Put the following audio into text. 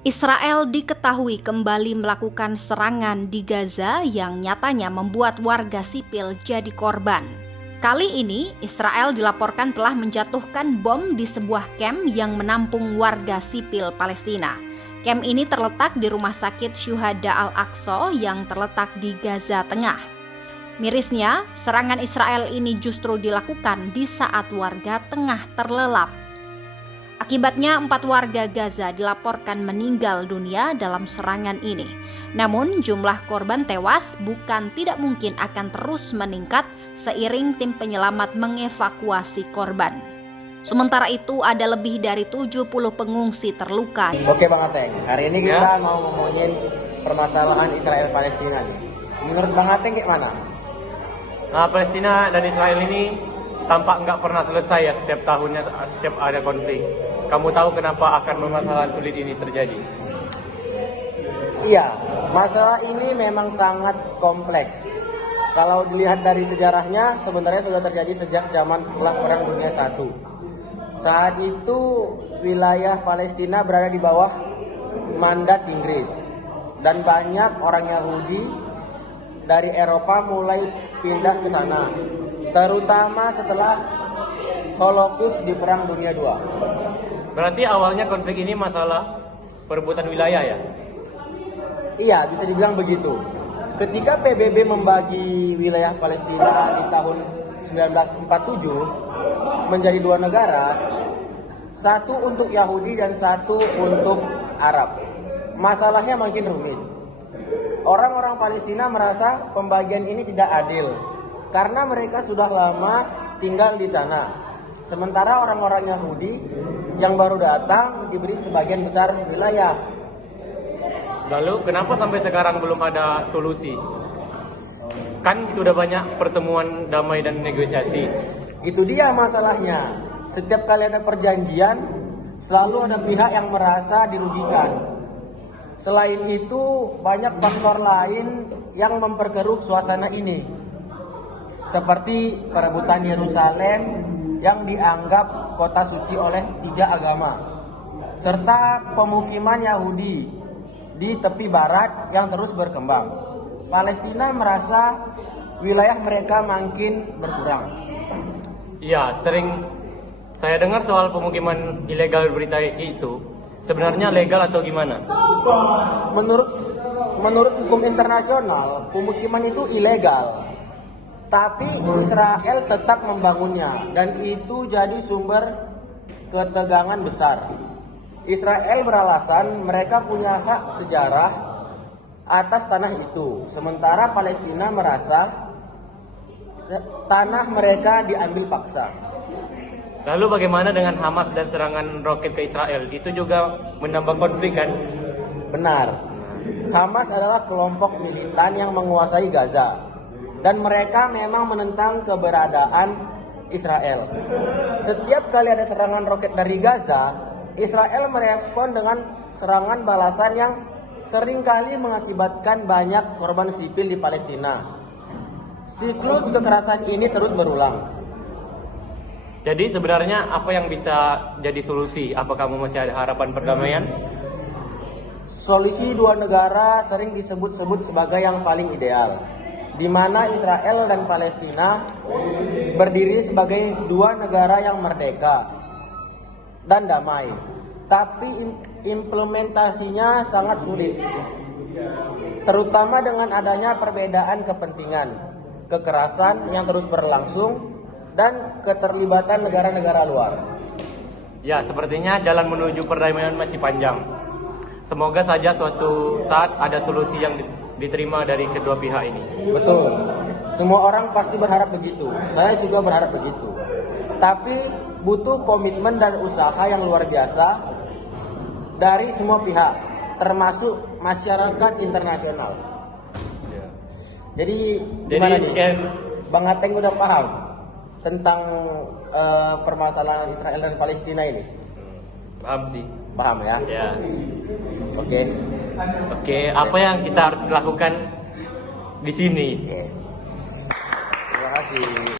Israel diketahui kembali melakukan serangan di Gaza yang nyatanya membuat warga sipil jadi korban. Kali ini, Israel dilaporkan telah menjatuhkan bom di sebuah kamp yang menampung warga sipil Palestina. Kamp ini terletak di Rumah Sakit Syuhada Al-Aqsa yang terletak di Gaza Tengah. Mirisnya, serangan Israel ini justru dilakukan di saat warga tengah terlelap. Akibatnya 4 warga Gaza dilaporkan meninggal dunia dalam serangan ini. Namun jumlah korban tewas bukan tidak mungkin akan terus meningkat seiring tim penyelamat mengevakuasi korban. Sementara itu ada lebih dari 70 pengungsi terluka. Oke Bang Ateng, hari ini kita mau ngomongin permasalahan Israel Palestina nih. Menurut Bang Ateng kayak mana? Palestina dan Israel ini tampak nggak pernah selesai ya, setiap tahunnya setiap ada konflik. Kamu tahu kenapa akar permasalahan sulit ini terjadi? Iya, masalah ini memang sangat kompleks. Kalau dilihat dari sejarahnya, sebenarnya sudah terjadi sejak zaman setelah Perang Dunia I. Saat itu wilayah Palestina berada di bawah mandat Inggris. Dan banyak orang Yahudi dari Eropa mulai pindah ke sana. Terutama setelah Holocaust di Perang Dunia II. Berarti awalnya konflik ini masalah perebutan wilayah ya? Iya, bisa dibilang begitu. Ketika PBB membagi wilayah Palestina di tahun 1947 menjadi 2 negara, satu untuk Yahudi dan satu untuk Arab. Masalahnya makin rumit. Orang-orang Palestina merasa pembagian ini tidak adil karena mereka sudah lama tinggal di sana. Sementara orang-orang Yahudi yang baru datang diberi sebagian besar wilayah. Lalu kenapa sampai sekarang belum ada solusi? Kan sudah banyak pertemuan damai dan negosiasi. Itu dia masalahnya. Setiap kali ada perjanjian, selalu ada pihak yang merasa dirugikan. Selain itu, banyak faktor lain yang memperkeruh suasana ini. Seperti perebutan Yerusalem yang dianggap kota suci oleh 3 agama, serta pemukiman Yahudi di tepi barat yang terus berkembang. Palestina merasa wilayah mereka makin berkurang. Iya, sering saya dengar soal pemukiman ilegal berita itu. Sebenarnya legal atau gimana? Menurut hukum internasional, pemukiman itu ilegal. Tapi Israel tetap membangunnya dan itu jadi sumber ketegangan besar. Israel beralasan mereka punya hak sejarah atas tanah itu, sementara Palestina merasa tanah mereka diambil paksa. Lalu bagaimana dengan Hamas dan serangan roket ke Israel? Itu juga menambah konflik kan? Benar. Hamas adalah kelompok militan yang menguasai Gaza. Dan mereka memang menentang keberadaan Israel. Setiap kali ada serangan roket dari Gaza, Israel merespon dengan serangan balasan yang seringkali mengakibatkan banyak korban sipil di Palestina. Siklus kekerasan ini terus berulang. Jadi sebenarnya apa yang bisa jadi solusi? Apa kamu masih ada harapan perdamaian? Solusi 2 negara sering disebut-sebut sebagai yang paling ideal, di mana Israel dan Palestina berdiri sebagai 2 negara yang merdeka dan damai. Tapi implementasinya sangat sulit, terutama dengan adanya perbedaan kepentingan, kekerasan yang terus berlangsung, dan keterlibatan negara-negara luar. Ya, sepertinya jalan menuju perdamaian masih panjang. Semoga saja suatu saat ada solusi yang diterima dari kedua pihak ini. Betul. Semua orang pasti berharap begitu. Saya juga berharap begitu. Tapi butuh komitmen dan usaha yang luar biasa dari semua pihak, termasuk masyarakat internasional. Jadi gimana nih? Bang Ateng udah paham tentang permasalahan Israel dan Palestina ini? Paham sih. Paham ya? Ya. Oke. Apa yang kita harus lakukan di sini? Yes. Terima kasih.